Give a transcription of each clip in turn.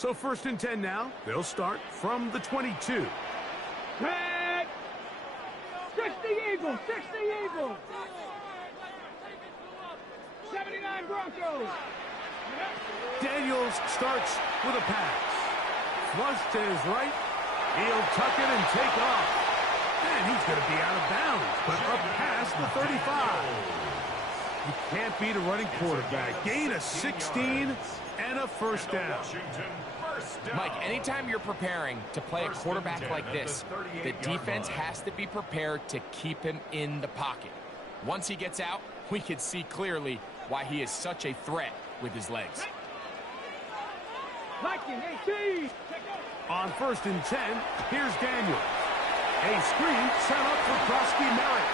So 1st and 10 now. They'll start from the 22. Red! 60 Eagles! 60 Eagles! 79 Broncos! Daniels starts with a pass. Flush to his right. He'll tuck it and take off. And he's going to be out of bounds, but up past the 35. You can't beat a running quarterback. Gain of 16 and a 1st down. Mike, anytime you're preparing to play a quarterback like this, the defense has to be prepared to keep him in the pocket. Once he gets out, we can see clearly why he is such a threat with his legs. On 1st and 10, here's Daniels. A screen set up for Krusky Merritt.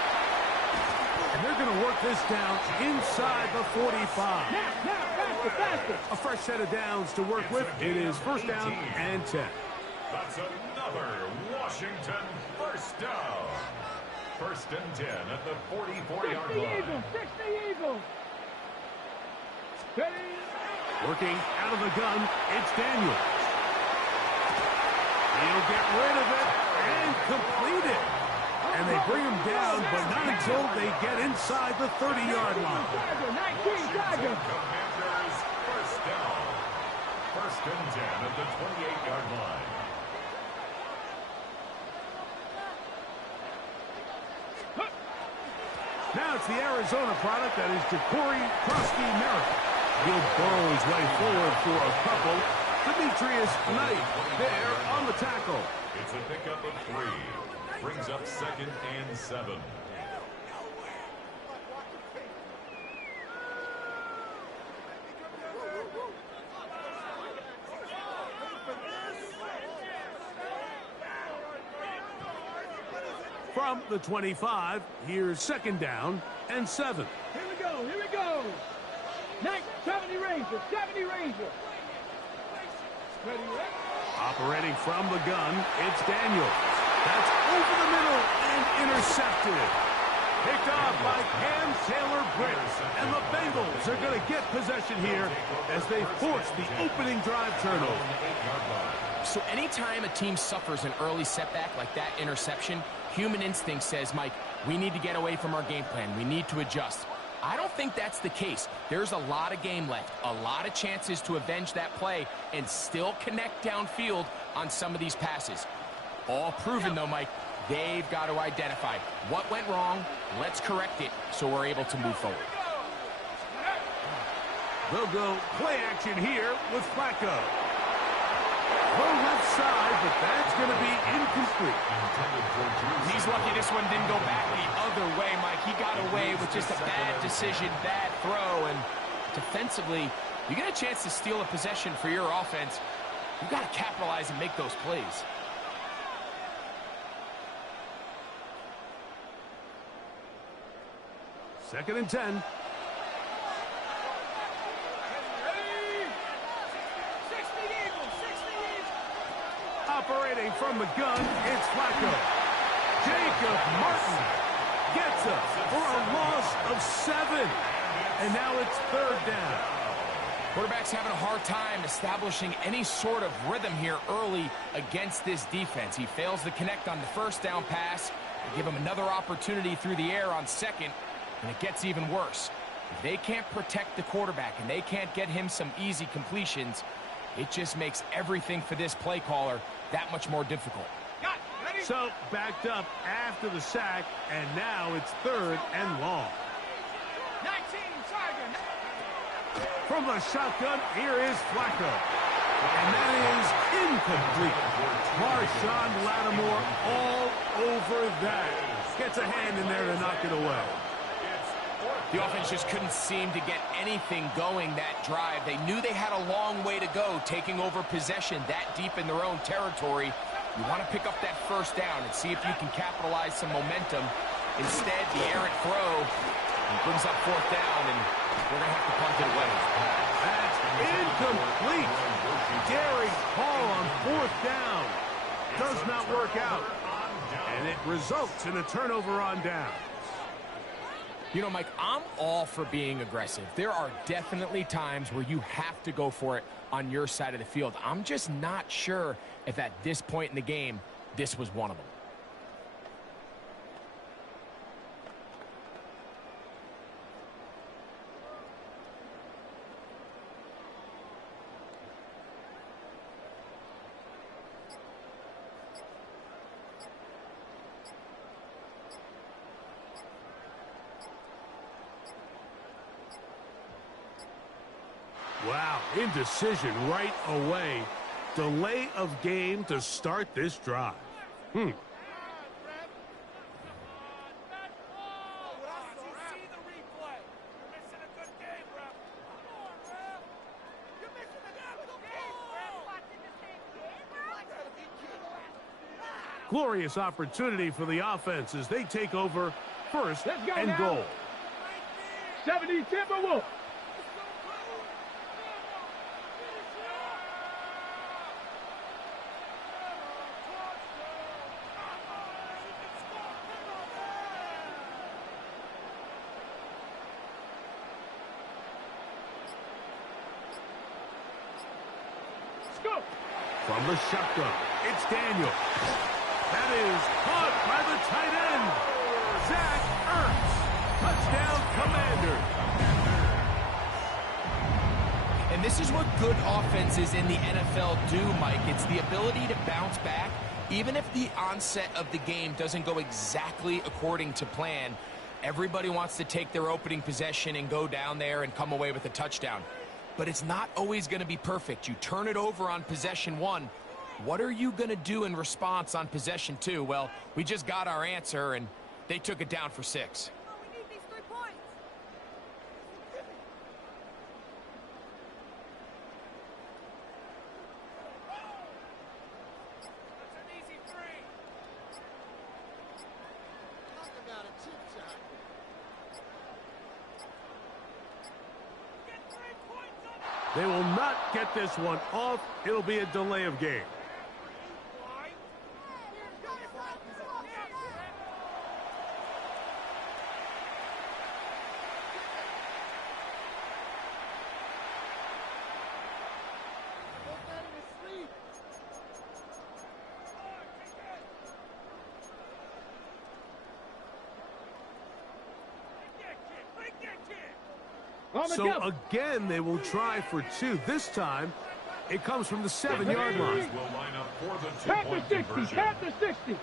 And they're going to work this down inside the 45. Faster. A fresh set of downs to work with. It is 1st down and 10. That's another Washington 1st down. 1st and 10 at the 44-yard line. 60 Eagles. Working out of the gun, it's Daniels. He'll get rid of it and complete it. And they bring him down, but not until they get inside the 30-yard line. 19 Commanders 1st down. 1st and 10 at the 28-yard line. Now it's the Arizona product that is Ja'Cory Krusky Merritt. He'll burrow his way forward for a couple. Demetrius Knight there on the tackle. It's a pickup of 3. Brings up 2nd and 7. From the 25, here's 2nd down and 7. Here we go. 70 Rangers. Operating from the gun, it's Daniels. That's over the middle and intercepted. Picked off by Cam Taylor-Britt. And the Bengals are going to get possession here as they force the opening drive turnover. So anytime a team suffers an early setback like that interception, human instinct says, Mike, we need to get away from our game plan. We need to adjust. I don't think that's the case. There's a lot of game left, a lot of chances to avenge that play and still connect downfield on some of these passes. All proven, though, Mike, they've got to identify what went wrong, let's correct it so we're able to move forward. They'll go play action here with Flacco. The left side, but that's going to be incomplete. He's lucky this one didn't go back the other way, Mike. He got away with just a bad decision, bad throw, and defensively, you get a chance to steal a possession for your offense. You've got to capitalize and make those plays. Second and 10. Operating from the gun, it's Flacco. Jacob Martin gets us for a loss of 7. And now it's 3rd down. Quarterback's having a hard time establishing any sort of rhythm here early against this defense. He fails to connect on the 1st down pass. They give him another opportunity through the air on 2nd, and it gets even worse. If they can't protect the quarterback and they can't get him some easy completions, it just makes everything for this play caller that much more difficult. So backed up after the sack, and now it's 3rd and long. 19 target. From the shotgun, here is Flacco. And that is incomplete. Marshawn Lattimore all over that. Gets a hand in there to knock it away. The offense just couldn't seem to get anything going that drive. They knew they had a long way to go, taking over possession that deep in their own territory. You want to pick up that 1st down and see if you can capitalize some momentum. Instead, the errant throw brings up 4th down, and we're going to have to punt it away. That's incomplete. Gary Hall on 4th down. Does not work out. And it results in a turnover on down. You know, Mike, I'm all for being aggressive. There are definitely times where you have to go for it on your side of the field. I'm just not sure if at this point in the game, this was one of them. Wow, indecision right away. Delay of game to start this drive. Glorious opportunity for the offense as they take over first and goal. 70 Timberwolves. From the shotgun, it's Daniel. That is caught by the tight end, Zach Ertz. Touchdown, Commander. And this is what good offenses in the NFL do, Mike. It's the ability to bounce back. Even if the onset of the game doesn't go exactly according to plan, everybody wants to take their opening possession and go down there and come away with a touchdown. But it's not always going to be perfect. You turn it over on possession 1. What are you going to do in response on possession 2? Well, we just got our answer, and they took it down for 6. We need these 3 points. That's an easy 3. Talk about a chip shot. Get 3 points on it. They will not get this one off. It'll be a delay of game. So again, they will try for 2. This time, it comes from the 7-yard line. Will line up for the Tap the 60. conversion. Tap the 60.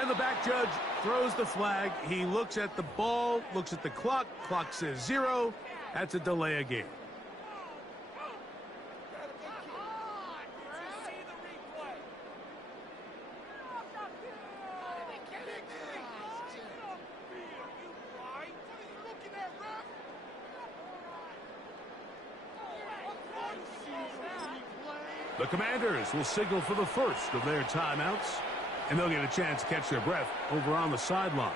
And the back judge throws the flag. He looks at the ball, looks at the clock. Clock says 0. That's a delay of game. The Commanders will signal for the first of their timeouts, and they'll get a chance to catch their breath over on the sideline.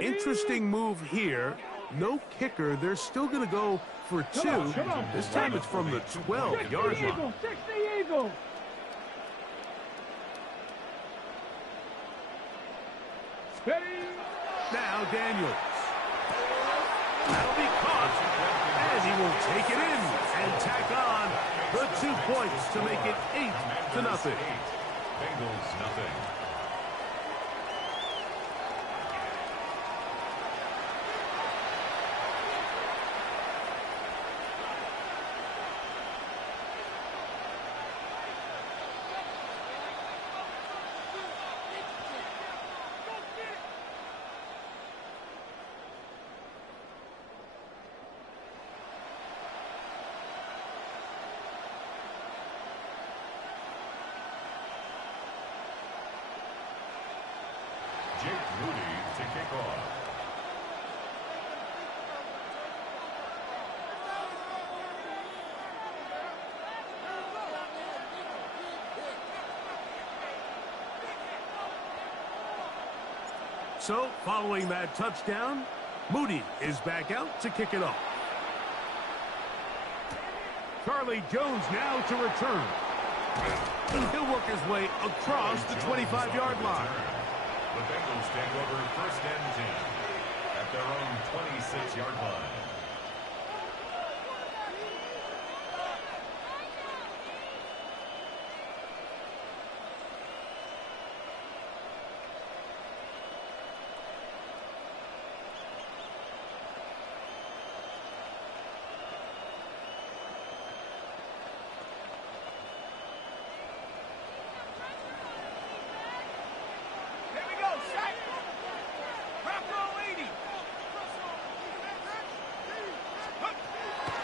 Interesting move here. No kicker. They're still going to go for 2. This time it's from the 12-yard line. 60 Eagles. Ready? Now Daniels. That'll be caught. And he will take it in and tack on the 2 points to make it 8-0. Bengals nothing. So, following that touchdown, Moody is back out to kick it off. Charlie Jones now to return. He'll work his way across the 25-yard line. The Bengals take over 1st and 10 at their own 26-yard line.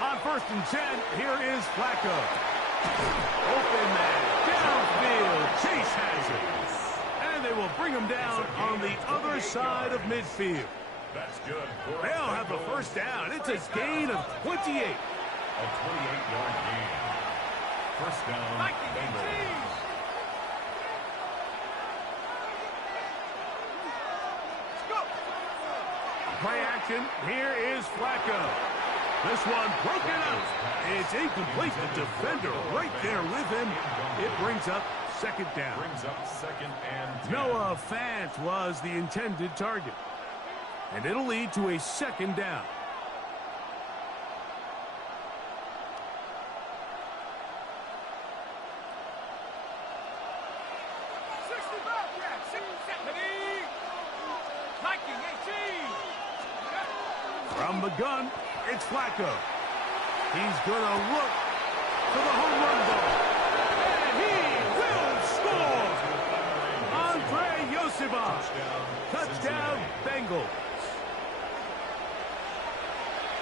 On 1st and 10, here is Flacco. Open man, downfield, Chase has it. And they will bring him down on the other side of midfield. That's good. They'll have the 1st down. It's a gain of 28. A 28-yard gain. 1st down, Bengals. Play action. Here is Flacco. This one broken up. It's incomplete. The defender right there with him. It brings up 2nd down. Brings up 2nd and 10. Noah Fant was the intended target. And it'll lead to a 2nd down. From the gun, it's Flacco. He's going to look for the home run ball. And he will score! Andre Yosibov. Touchdown, Bengals.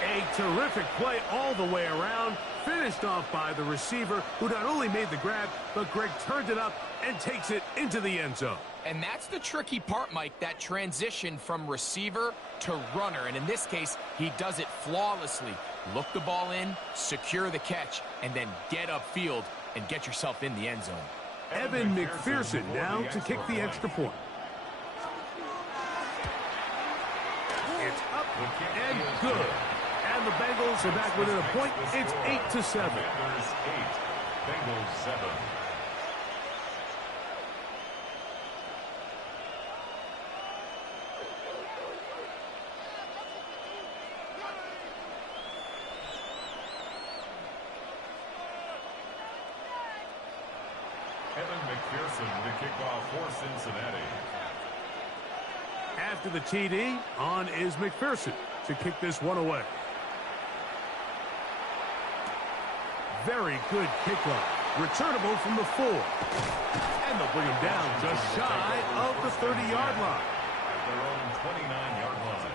A terrific play all the way around. Finished off by the receiver, who not only made the grab, but Greg turned it up and takes it into the end zone. And that's the tricky part, Mike, that transition from receiver to runner. And in this case, he does it flawlessly. Look the ball in, secure the catch, and then get upfield and get yourself in the end zone. Evan McPherson now to kick the extra point. It's up and good. And the Bengals are back within a point. It's 8-7. Commanders 8, Bengals 7. Evan McPherson to kick off for Cincinnati. After the TD, on is McPherson to kick this one away. Very good kickoff. Returnable from the 4. And they'll bring him down just shy of the 30-yard line. At their own 29-yard line.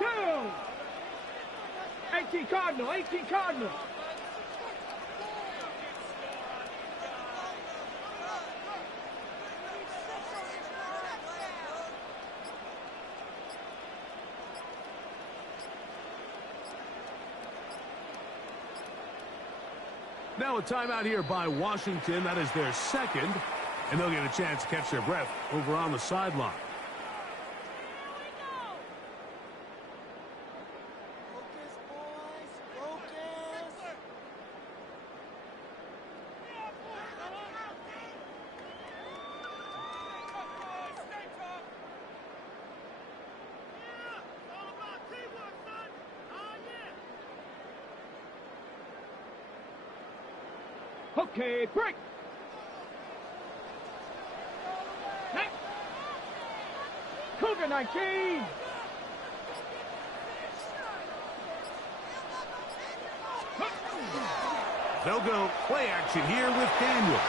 Down! 18 Cardinal, 18 Cardinal. Now a timeout here by Washington. That is their 2nd. And they'll get a chance to catch their breath over on the sideline. Okay, break. Next. Cougar 19. They'll go play action here with Daniels.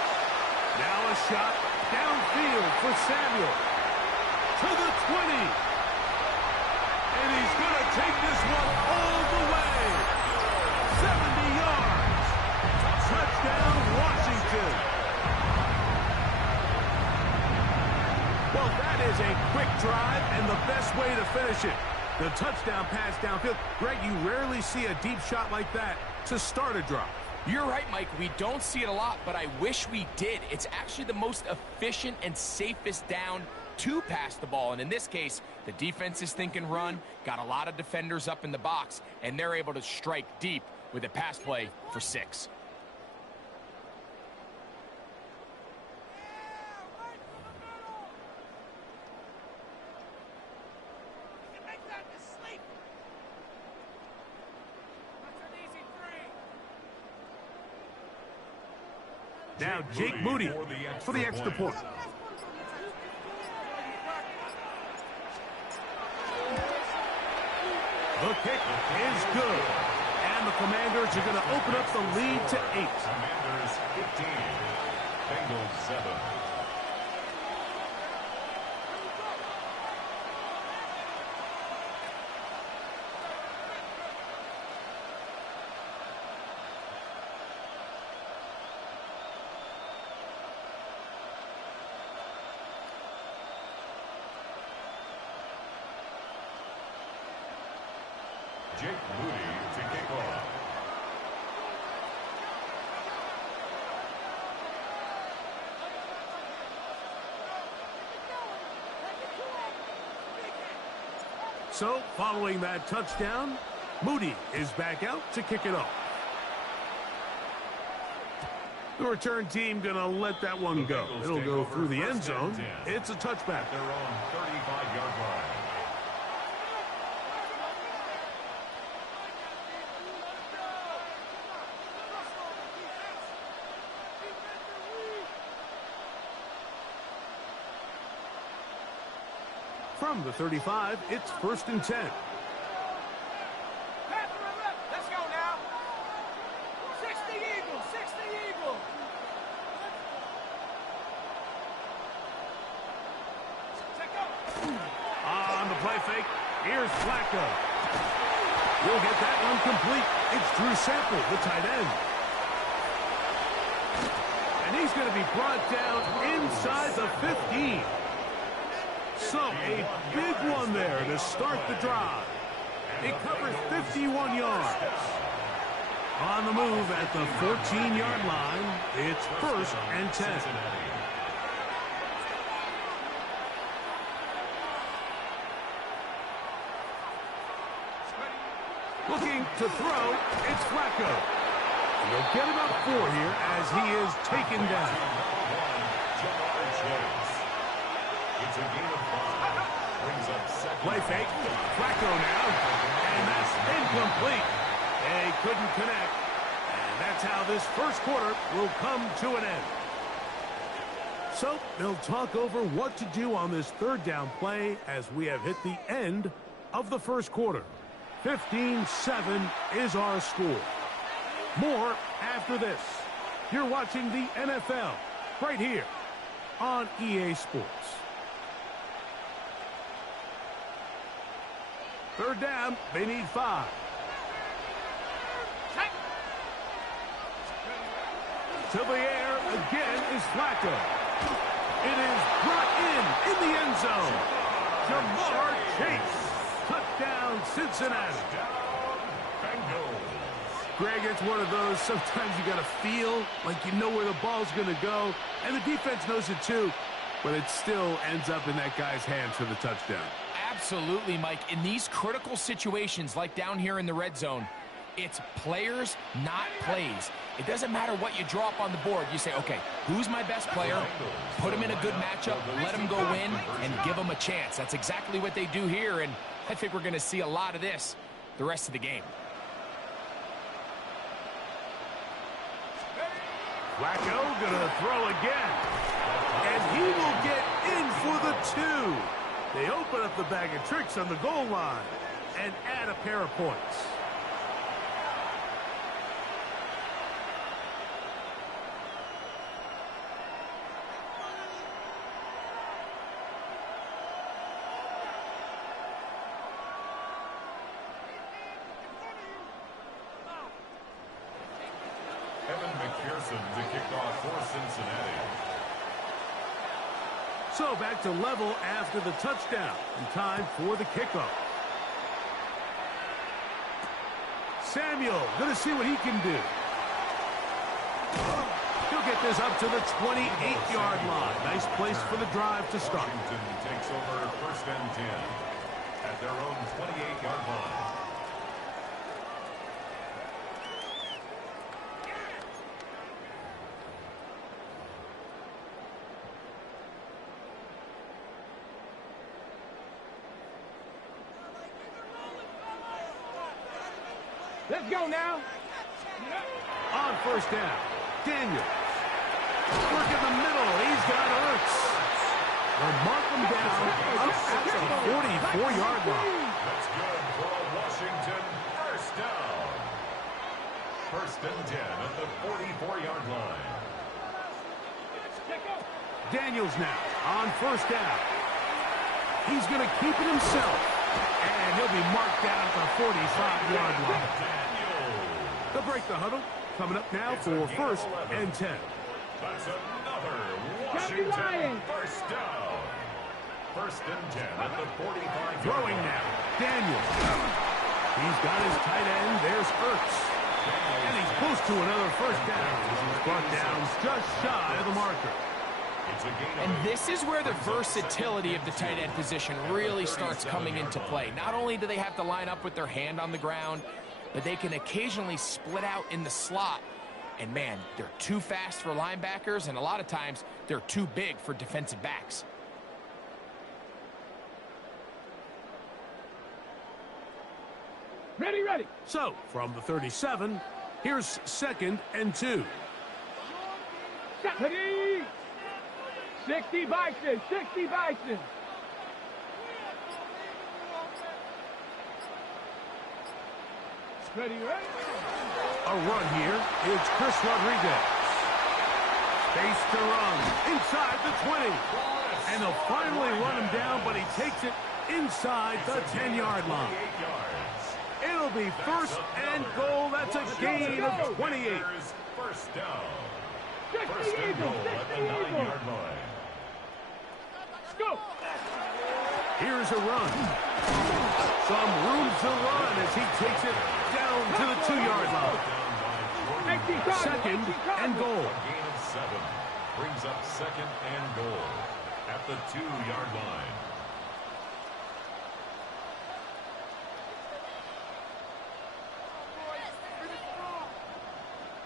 Now a shot downfield for Samuel. To the 20. And he's going to take this one all the way. 70 yards. Touchdown, Washington. way to finish it. The touchdown pass downfield. Greg, you rarely see a deep shot like that to start a drive. You're right, Mike. We don't see it a lot, but I wish we did. It's actually the most efficient and safest down to pass the ball. And in this case, the defense is thinking run, got a lot of defenders up in the box, and they're able to strike deep with a pass play for 6. Now Jake Moody for the extra point. The kick is good. And the Commanders are going to open up the lead to 8. Commanders 15, Bengals 7. Jake Moody to kick off. So, following that touchdown, Moody is back out to kick it off. The return team going to let that one go. It'll go through the end zone. It's a touchback. Their own 35-yard line. From the 35, it's 1st and 10. Let's go now. 60 Eagles, 60 Eagles. On the play fake, here's Flacco. We'll get that one complete. It's Drew Sample, the tight end. And he's going to be brought down inside the 15. So, a big one there to start the drive. It covers 51 yards. On the move at the 14-yard line, it's 1st and 10. Looking to throw, it's Flacco. He'll get about 4 here as he is taken down. It's a game of 5. Brings up second. Play fake. Flacco now. And that's incomplete. They couldn't connect. And that's how this first quarter will come to an end. So they'll talk over what to do on this 3rd down play as we have hit the end of the first quarter. 15-7 is our score. More after this. You're watching the NFL right here on EA Sports. 3rd down, they need 5. To the air again is Flacco. It is brought in the end zone. Jamar Chase. Touchdown, Cincinnati. Greg, it's one of those, sometimes you got to feel like you know where the ball's going to go, and the defense knows it too, but it still ends up in that guy's hands for the touchdown. Absolutely, Mike. In these critical situations, like down here in the red zone, it's players, not plays. It doesn't matter what you draw up on the board. You say, okay, who's my best player? Put him in a good matchup, let him go win, and give him a chance. That's exactly what they do here, and I think we're going to see a lot of this the rest of the game. Flacco gonna throw again. And he will get in for the 2. They open up the bag of tricks on the goal line and add a pair of points. To kick off for Cincinnati. So back to level after the touchdown. And time for the kickoff. Samuel, going to see what he can do. He'll get this up to the 28-yard line. Nice place for the drive to start. Washington takes over 1st and 10 at their own 28-yard line. Let's go now. On 1st down, Daniels. Work in the middle. He's got Ertz. They'll mark him down up at the 44-yard line. That's good for Washington. 1st down. 1st and 10 at the 44-yard line. Daniels now on 1st down. He's going to keep it himself. And he'll be marked down at the 45-yard line. They'll break the huddle. Coming up now for 1st and 10. That's another Washington 1st down. 1st and 10 at the 45. Throwing now. Daniels. He's got his tight end. There's Ertz. And he's close to another 1st down. He's brought down just shy of the marker. And this is where the versatility of the tight end position really starts coming into play. Not only do they have to line up with their hand on the ground, but they can occasionally split out in the slot. And man, they're too fast for linebackers, and a lot of times they're too big for defensive backs. Ready, ready. So, from the 37, here's 2nd and 2. Ready. 60 Bison, 60 Bison. Ready, ready. A run here. It's Chris Rodriguez. Space to run inside the 20. And they'll finally run him down, but he takes it inside the 10-yard line. It'll be 1st and goal. That's a gain of 28. 1st down. 1st and goal at the 9-yard line. Let's go. Here's a run. Some room to run as he takes it down to the 2-yard line. 2nd and goal. A gain of 7 brings up 2nd and goal at the 2-yard line.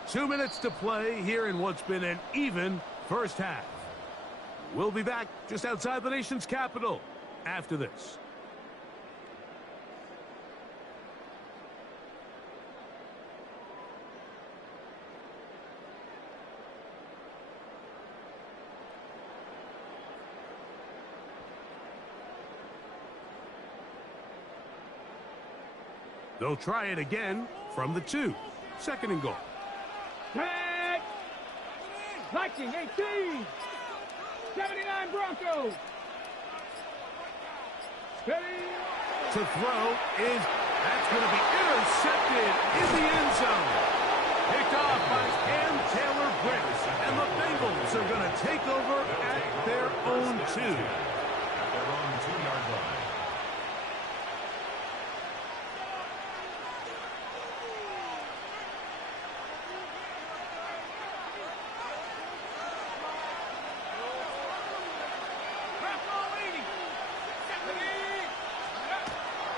Two minutes to play here in what's been an even first half. We'll be back just outside the nation's capital after this. They'll try it again from the 2. 2nd and goal. Tag. Viking 18. 79 Broncos. Ready. To throw is, that's going to be intercepted in the end zone. Picked off by Cam Taylor-Britt. And the Bengals are going to take over at their own 2. At their own 2-yard line.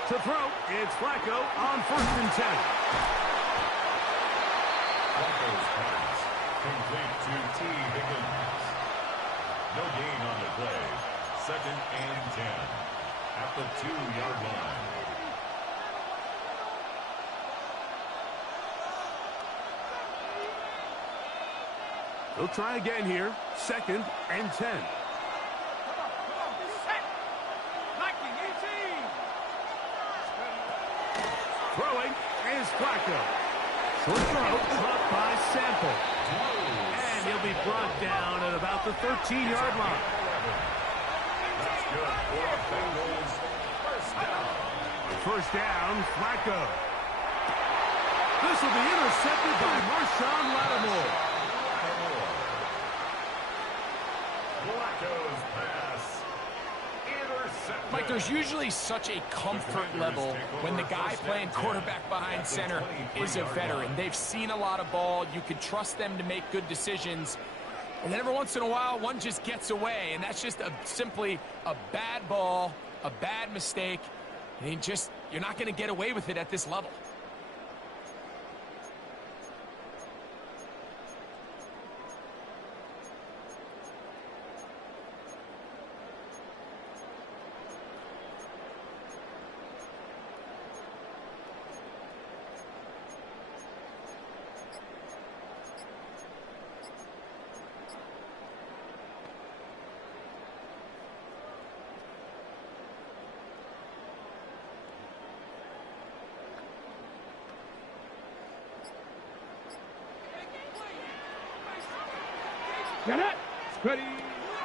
To throw, it's Flacco on 1st and 10. Flacco's pass complete to T. Higgins. No gain on the play. 2nd and 10 at the 2-yard line. They'll try again here. 2nd and 10. Throwing is Flacco. Short throw, caught by Sample. And he'll be brought down at about the 13-yard line. That's good for the Bengals. 1st down. 1st down, Flacco. This will be intercepted by Marshawn Lattimore. Flacco's pass Mike, there's usually such a comfort level when the guy playing quarterback behind center is a veteran. They've seen a lot of ball. You can trust them to make good decisions. And then every once in a while, one just gets away, and that's just simply a bad ball, a bad mistake. And you're not going to get away with it at this level.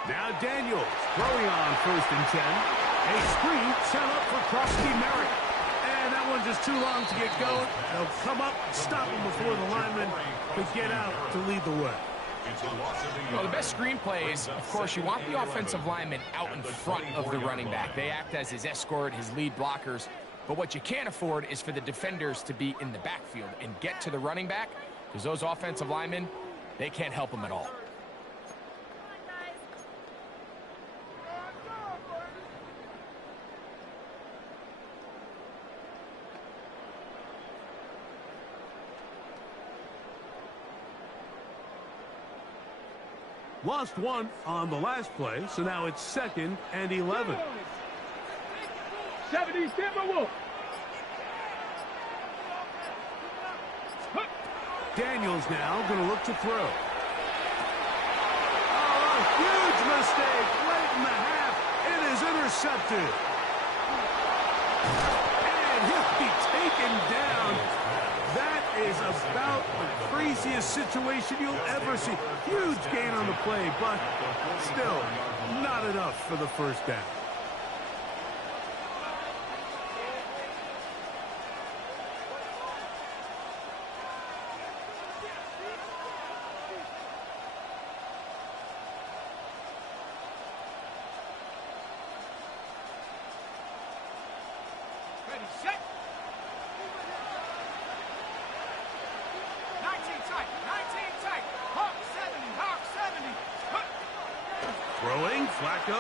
Now Daniels throwing on 1st and 10. A screen set up for Krusty Merrick. And that one just too long to get going. They'll come up, stop him before the lineman could get out to lead the way. Well, the best screen play is, of course, you want the offensive lineman out in front of the running back. They act as his escort, his lead blockers. But what you can't afford is for the defenders to be in the backfield and get to the running back, because those offensive linemen, they can't help him at all. Lost one on the last play, so now it's 2nd and 11. 70 Timberwolves. Daniels now going to look to throw. Oh, a huge mistake late in the half. It is intercepted. And he'll be taken down. That is about the craziest situation you'll ever see. Huge gain on the play, but still not enough for the first down. Ready, set. 19 tight, 19 tight. Hawk 70, Hawk 70. Throwing, Flacco.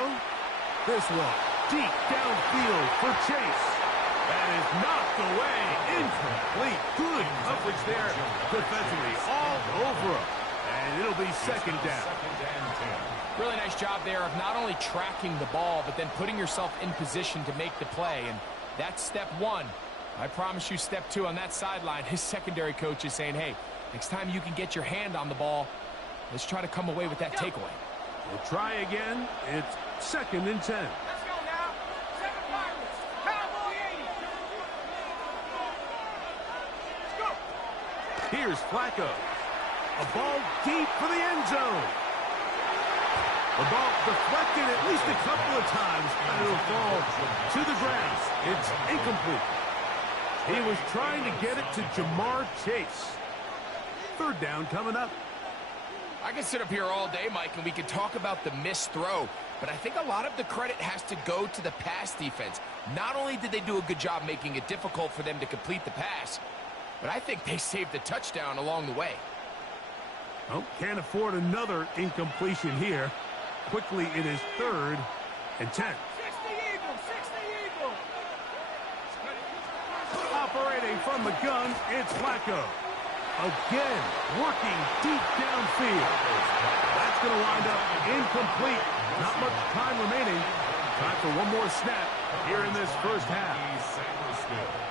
This one, deep downfield for Chase. That is knocked away, incomplete. Good coverage there defensively, all over him. And it'll be 2nd down. Really nice job there of not only tracking the ball, but then putting yourself in position to make the play. And that's step 1. I promise you step 2 on that sideline. His secondary coach is saying, hey, next time you can get your hand on the ball, let's try to come away with that takeaway. We'll try again. It's 2nd and 10. Let's go now. 7 Pirates. Cowboy 80. Let's go. Here's Flacco. A ball deep for the end zone. The ball deflected at least a couple of times, and it'll fall to the ground. It's incomplete. He was trying to get it to Jamar Chase. 3rd down coming up. I can sit up here all day, Mike, and we can talk about the missed throw, but I think a lot of the credit has to go to the pass defense. Not only did they do a good job making it difficult for them to complete the pass, but I think they saved the touchdown along the way. Oh, can't afford another incompletion here. Quickly, it is 3rd and 10. 60 Eagle, 60 Eagle. Operating from the gun, it's Flacco. Again, working deep downfield. That's going to wind up incomplete. Not much time remaining. Time for one more snap here in this first half.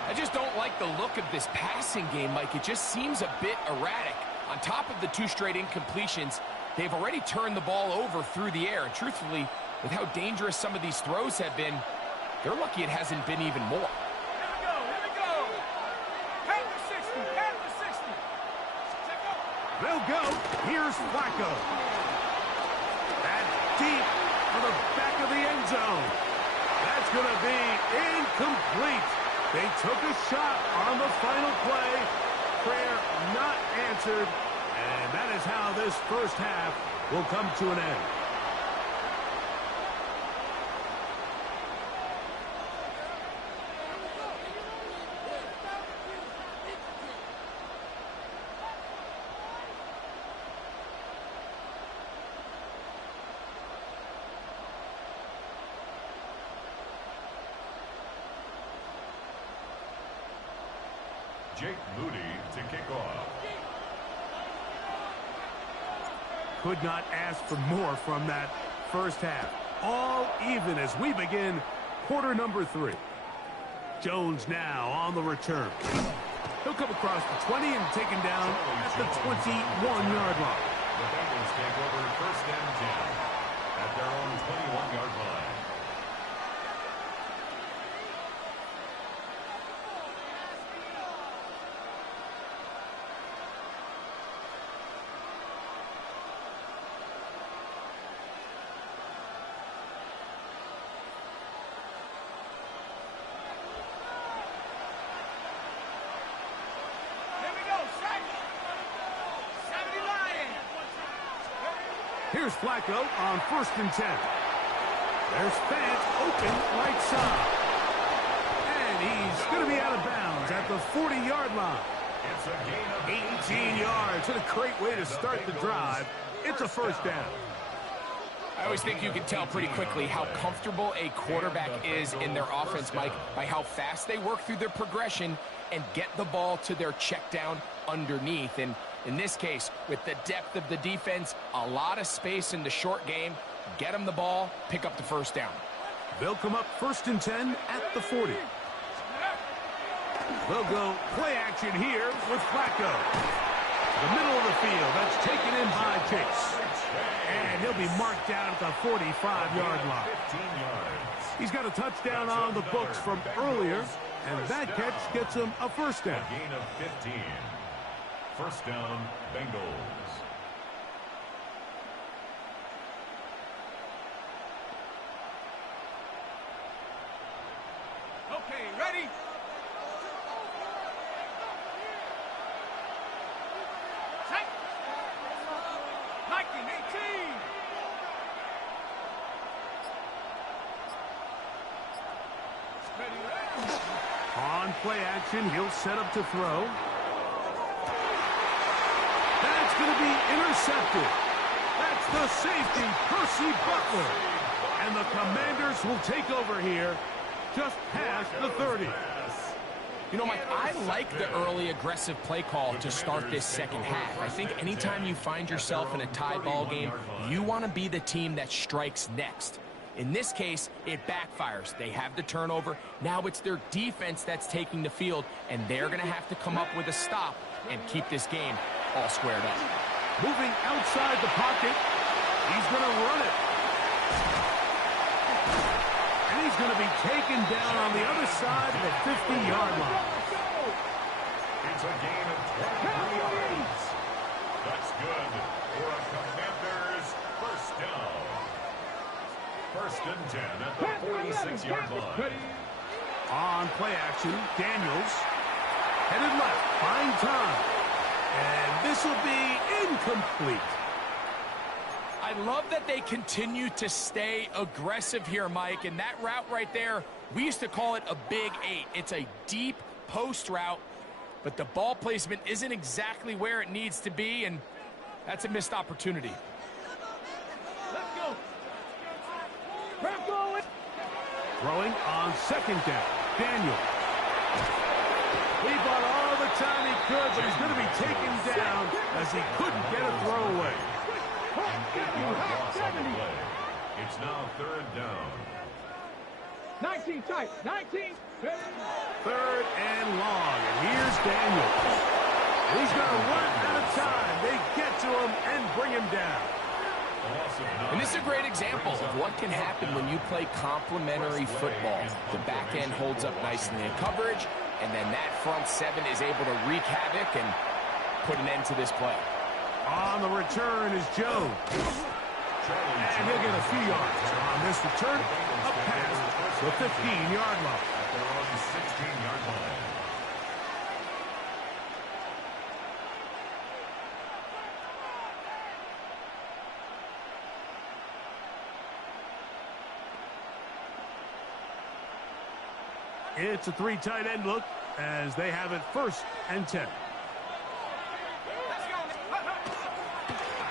I just don't like the look of this passing game, Mike. It just seems a bit erratic. On top of the 2 straight incompletions, they've already turned the ball over through the air. And truthfully, with how dangerous some of these throws have been, they're lucky it hasn't been even more. Here we go. Head to 60, head to 60. They'll go. Here's Flacco. That's deep for the back of the end zone. That's going to be incomplete. They took a shot on the final play. Prayer not answered. And that is how this first half will come to an end. Jake Moody to kick off. Could not ask for more from that first half. All even as we begin quarter number 3. Jones now on the return. He'll come across the 20 and taken down at the 21-yard line. The Bengals take over first and 10 at their own 21-yard line. Here's Flacco on first and 10. There's Fant open right side. And he's going to be out of bounds at the 40-yard line. It's a gain of 18 yards. What a great way to start the drive. It's a first down. I always think you can tell pretty quickly how comfortable a quarterback is in their offense, Mike, by how fast they work through their progression and get the ball to their check down underneath. And in this case, with the depth of the defense, a lot of space in the short game, get them the ball, pick up the first down. They'll come up first and 10 at the 40. They'll go play action here with Flacco. The middle of the field, that's taken in by Chase. And he'll be marked down at the 45-yard line. 15 yards. He's got a touchdown on the books from earlier, and that catch gets him a first down. A gain of 15. First down, Bengals. Okay, ready? Set. 1918. On play action, he'll set up to throw. That's going to be intercepted. That's the safety, Percy Butler. And the Commanders will take over here just past the 30. You know, Mike, I like the early aggressive play call to start this second half. I think anytime you find yourself in a tie ball game, you want to be the team that strikes next. In this case, it backfires. They have the turnover. Now it's their defense that's taking the field, and they're going to have to come up with a stop and keep this game all squared up. Moving outside the pocket, he's going to run it. And he's going to be taken down on the other side of the 50-yard line. It's a gain of 23 yards. That's good for a Commanders first down. First and 10 at the 46-yard line. On play action, Daniels headed left, buying time. And this will be incomplete. I love that they continue to stay aggressive here, Mike. And that route right there, we used to call it a big 8. It's a deep post route, but the ball placement isn't exactly where it needs to be, and that's a missed opportunity. Let's go. Throwing on second down, Daniel. He bought all the time he could, but he's going to be taken down as he couldn't get a throw away. It's now third down. 19 tight. 19. Third and long, and here's Daniel. And he's going to run out of time. They get to him and bring him down. And this is a great example of what can happen when you play complementary football. The back end holds up nicely in coverage, and then that front seven is able to wreak havoc and put an end to this play. On the return is Jones. And he'll get a few yards on this return up past the 15-yard line. They're on the 16-yard line. It's a three tight end look as they have it first and 10.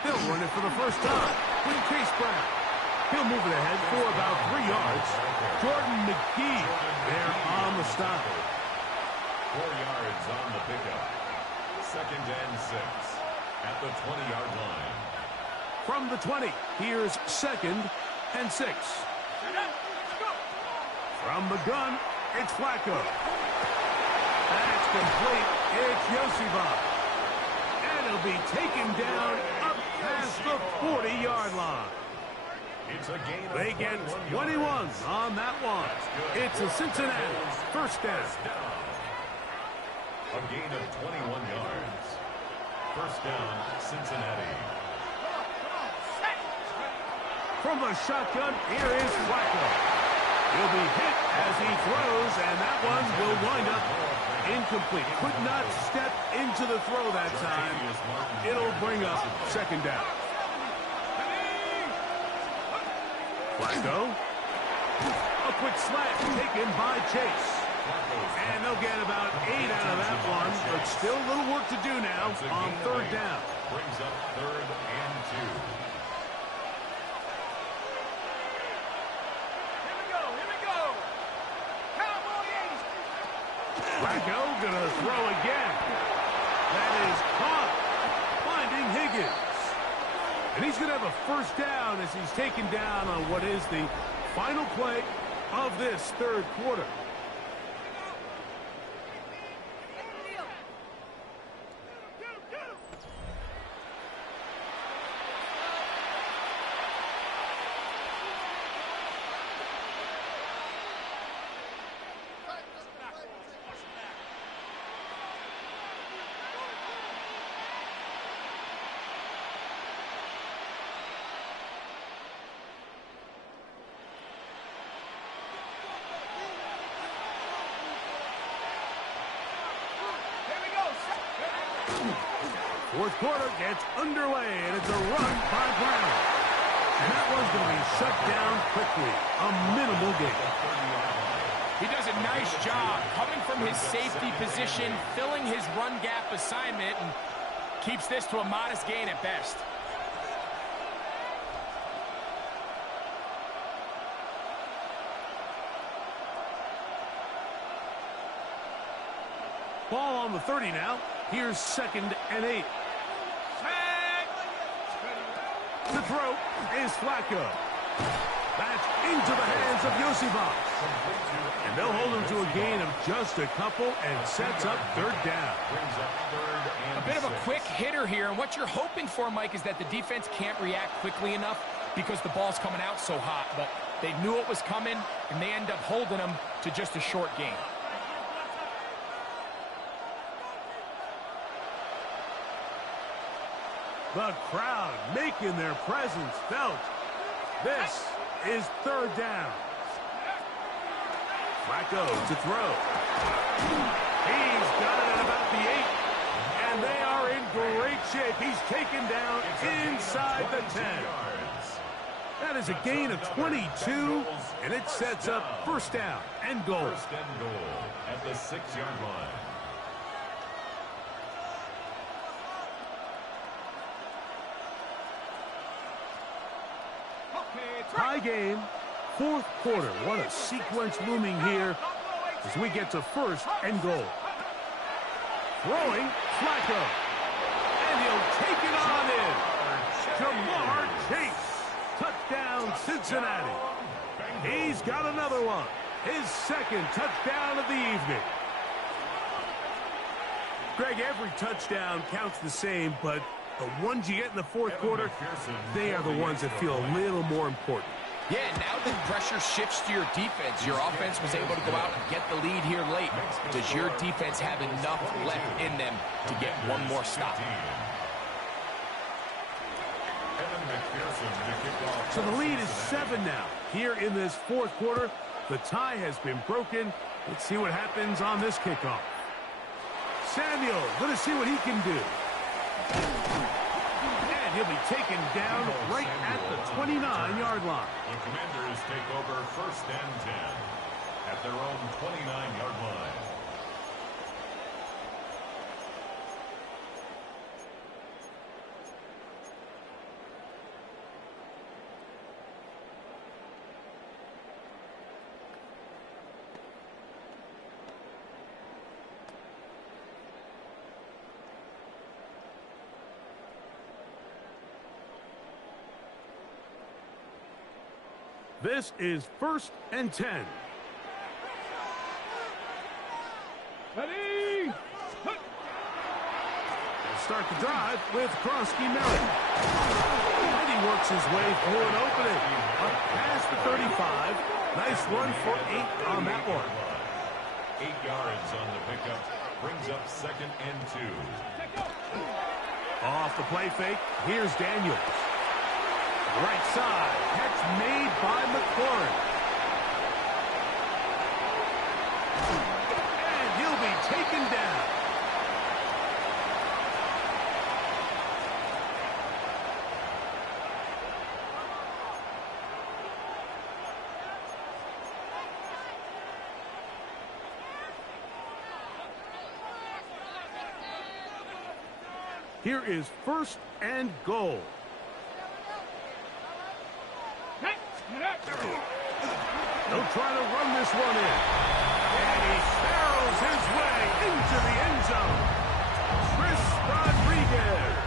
They'll run it for the first time with Chase Brown. He'll move it ahead for about 3 yards. Jordan McGee there on the stop. 4 yards on the pickup. 2nd and 6 at the 20-yard line. From the 20, here's 2nd and 6. From the gun, it's Flacco. That's complete. It's Yosibov. And he'll be taken down up past the 40-yard line. They get 21 on that one. It's a Cincinnati first down. A gain of 21 yards. First down, Cincinnati. From the shotgun, here is Flacco. He'll be hit as he throws, and that one will wind up incomplete. Could not step into the throw that time. It'll bring up 2nd down. Flacco. A quick slant taken by Chase. And they'll get about 8 out of that one, but still a little work to do now on 3rd down. Brings up 3rd and 2. Flacco gonna throw again. That is caught, finding Higgins. And he's gonna have a first down as he's taken down on what is the final play of this 3rd quarter. Fourth quarter gets underway, and it's a run by Brown. And that one's going to be shut down quickly. A minimal gain. He does a nice job coming from his safety position, filling his run gap assignment, and keeps this to a modest gain at best. Ball on the 30 now. Here's 2nd and 8. The throw is Flacco. That's into the hands of Yosibov. And they'll hold him to a gain of just a couple and sets up 3rd down. A bit of a quick hitter here, and what you're hoping for, Mike, is that the defense can't react quickly enough because the ball's coming out so hot. But they knew it was coming, and they end up holding them to just a short gain. The crowd making their presence felt. This is 3rd down. Flacco to throw. He's got it at about the 8. And they are in great shape. He's taken down inside the 10. That is a gain of 22, and it sets up 1st down and goal. 1st and goal at the 6-yard line. Tie game, 4th quarter. What a sequence looming here as we get to 1st and goal. Throwing, Flacco. And he'll take it on in. Jamar Chase. Touchdown, Cincinnati. He's got another one. His 2nd touchdown of the evening. Greg, every touchdown counts the same, but the ones you get in the 4th quarter, they are the ones that feel a little more important. Yeah, now that pressure shifts to your defense, your offense was able to go out and get the lead here late. Does your defense have enough left in them to get one more stop? So the lead is 7 now. Here in this 4th quarter, the tie has been broken. Let's see what happens on this kickoff. Samuel, going to see what he can do. And he'll be taken down right at the 29-yard line. The Commanders take over 1st and 10 at their own 29-yard line. This is 1st and 10. Ready? They'll start the drive with Krosky Merritt. And he works his way through an opening. Up past the 35. Nice run for 8 on that one. 8 yards on the pickup. Brings up 2nd and 2. Off the play fake, here's Daniels. Right side, catch made by McLaurin. And he'll be taken down. Here is 1st and goal. They'll try to run this one in. And he barrels his way into the end zone. Chris Rodriguez.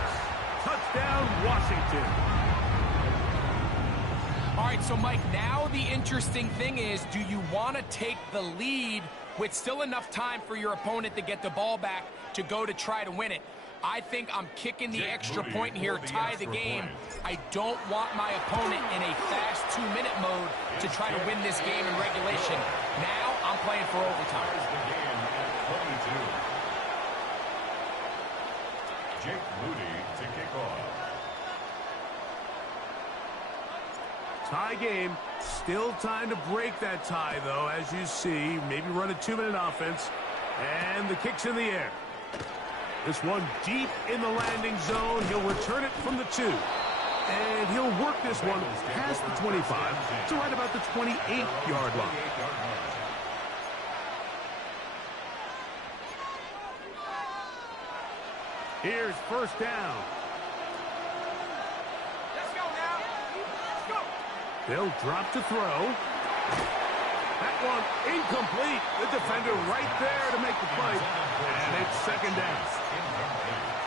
Touchdown, Washington. All right, so Mike, now the interesting thing is, do you want to take the lead with still enough time for your opponent to get the ball back to go to try to win it? I think I'm kicking the extra point here, tie the game. I don't want my opponent in a fast 2-minute mode to try to win this game in regulation. Now I'm playing for overtime. The game at 22. Jake Moody to kick off. Tie game. Still time to break that tie, though, as you see. Maybe run a 2-minute offense. And the kick's in the air. This one deep in the landing zone. He'll return it from the 2. And he'll work this one past the 25 to right about the 28-yard line. Here's 1st down. Let's go now. Let's go. They'll drop to throw. That one incomplete. The defender right there to make the play. And it's 2nd down.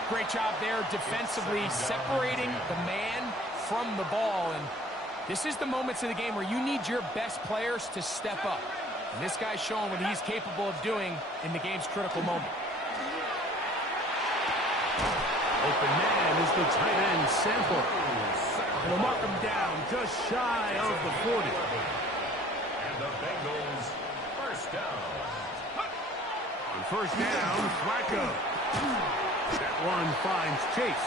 Great job there defensively, separating the man from the ball. And this is the moments of the game where you need your best players to step up. And this guy's showing what he's capable of doing in the game's critical moment. Open man is the tight end, Sample. And they'll mark him down just shy of the 40. And the Bengals, 1st down. On 1st down, Flacco. That one finds Chase.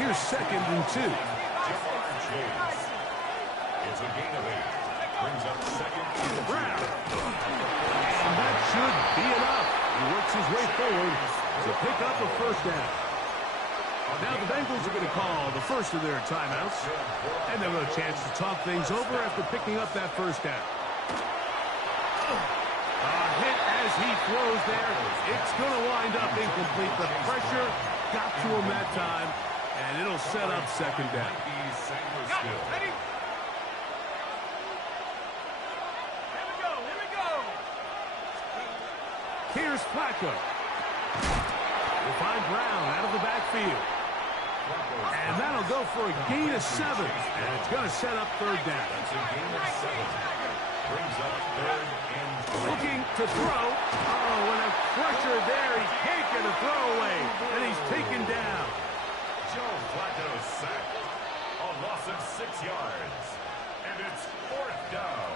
Here's 2nd and 2. Jamar Chase. It's a gain of 8. Brings up 2nd and Brown. And that should be enough. He works his way forward to pick up a 1st down. Now the Bengals are going to call the first of their timeouts. And they'll have a chance to talk things over after picking up that 1st down. Hit as he throws there. It's going to wind up incomplete. The pressure got to him that time, and it'll set up 2nd down. Ready? Here we go. Here we go. Here's Flacco. We'll find Brown out of the backfield. And that'll go for a gain of 7. And it's going to set up 3rd down. That's a gain of 7. Brings up 3rd and 3. Looking to throw. Oh, and a pressure there. He can't get a throw away. And he's taken down. Joe Flacco sacked. A loss of 6 yards. And it's 4th down.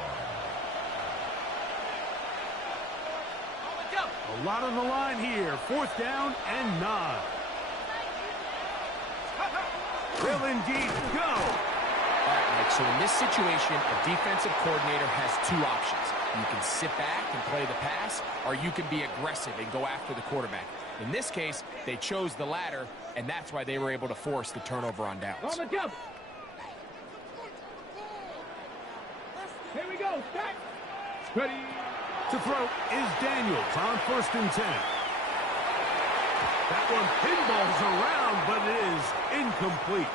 A lot on the line here. 4th down and 9. Will indeed go. All right, Mike, so in this situation, a defensive coordinator has 2 options. You can sit back and play the pass, or you can be aggressive and go after the quarterback. In this case, they chose the latter, and that's why they were able to force the turnover on downs. On the jump. Here we go. Start. Ready. To throw is Daniels on 1st and 10. That one pinballs around, but it is incomplete.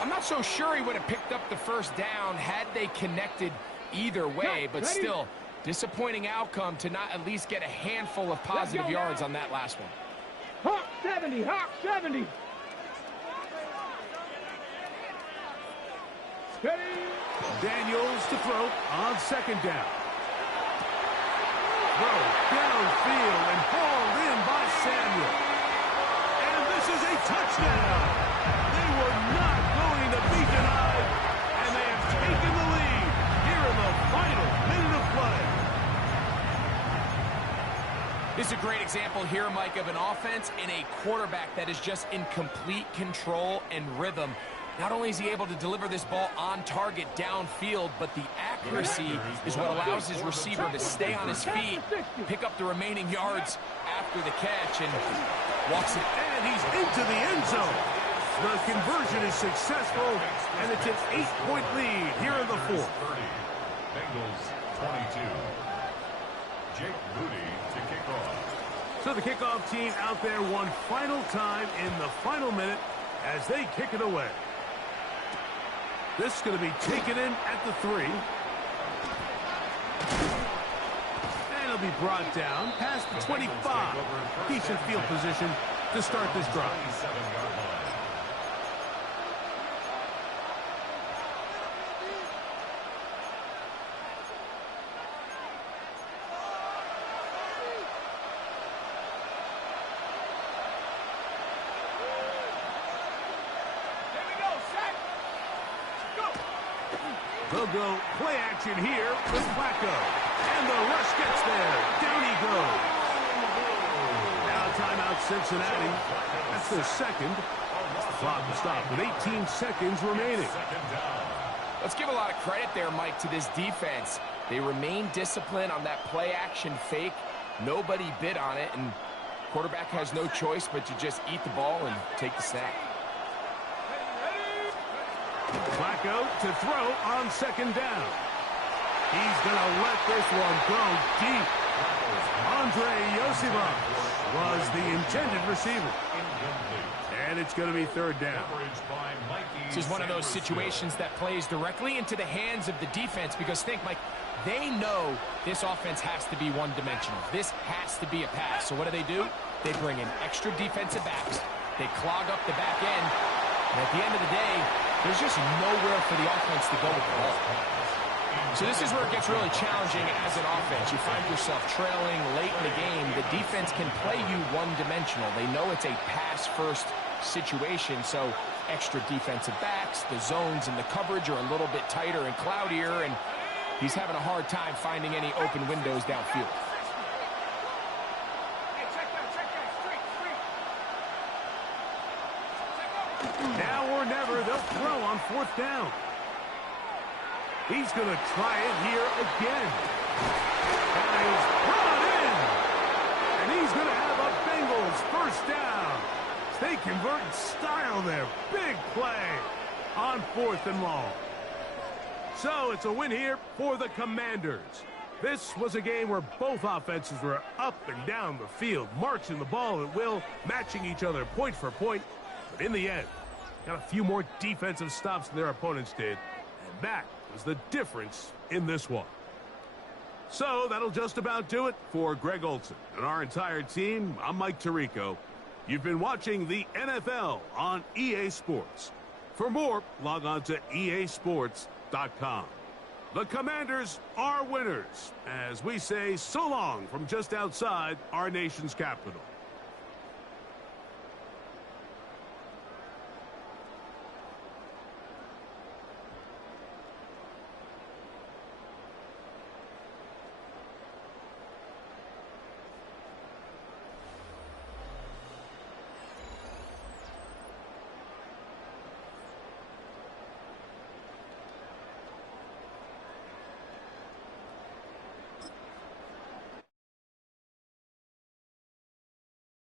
I'm not so sure he would have picked up the 1st down had they connected either way, but still, disappointing outcome to not at least get a handful of positive yards on that last one. Hawk 70, Hawk 70. Daniels to throw on second down. Throw downfield and hauled in by Samuel. And this is a touchdown. They were not going to be denied, and they have taken the lead here in the final minute of play. This is a great example here, Mike, of an offense and a quarterback that is just in complete control and rhythm. Not only is he able to deliver this ball on target downfield, but the accuracy is what allows his receiver to stay on his feet, pick up the remaining yards after the catch, and walks it. And he's into the end zone. The conversion is successful, and it's an 8-point lead here in the fourth. Bengals 22. Jake Moody to kick off. So the kickoff team out there one final time in the final minute as they kick it away. This is going to be taken in at the 3. And it'll be brought down past the 25. Decent field position to start this drive. 27-yard line. They'll go play action here with Flacco. And the rush gets there. Down he goes. Now timeout Cincinnati. That's their second. Clock will stop with 18 seconds remaining. Let's give a lot of credit there, Mike, to this defense. They remain disciplined on that play action fake. Nobody bid on it, and quarterback has no choice but to just eat the ball and take the snap. Flacco to throw on second down. He's going to let this one go deep. Andre Yosibach was the intended receiver. And it's going to be third down. This is one of those situations that plays directly into the hands of the defense because think, Mike, they know this offense has to be one-dimensional. This has to be a pass. So what do? They bring in extra defensive backs. They clog up the back end. And at the end of the day, there's just nowhere for the offense to go with the ball. So this is where it gets really challenging as an offense. You find yourself trailing late in the game. The defense can play you one-dimensional. They know it's a pass-first situation, so extra defensive backs, the zones and the coverage are a little bit tighter and cloudier, and he's having a hard time finding any open windows downfield. Now or never, they'll throw on fourth down. He's going to try it here again. And he's brought in. And he's going to have a Bengals first down. They convert in style there. Big play on fourth and long. So it's a win here for the Commanders. This was a game where both offenses were up and down the field, marching the ball at will, matching each other point for point. But in the end, got a few more defensive stops than their opponents did. And that was the difference in this one. So that'll just about do it for Greg Olson and our entire team. I'm Mike Tirico. You've been watching the NFL on EA Sports. For more, log on to easports.com. The Commanders are winners, as we say so long from just outside our nation's capital.